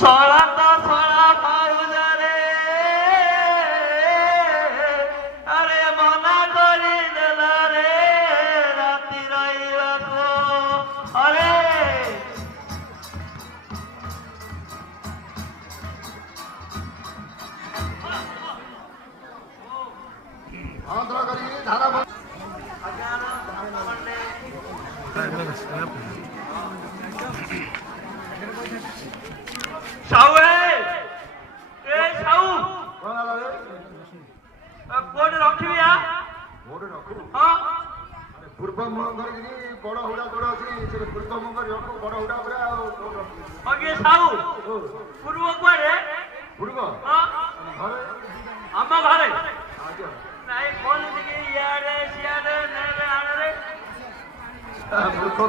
सोला तो सोला पाउजारे अरे मना करी देला रे राती रहिबाको अरे आंध्र करी धारा साहू ए साहू कौन आला रे कोड रखिबी आ मोड़ रखू हां अरे पूर्व मंगर गिरी बड़ हुडा जोड़ अछि से पूर्व मंगर रखू बड़ हुडा पूरा कोड रखू ओके साहू पूर्व कुआरे पूर्व हां घरे हम घरे आज्ञा नहीं फोन दिखे यारे सियारे नेरे आरे पूर्व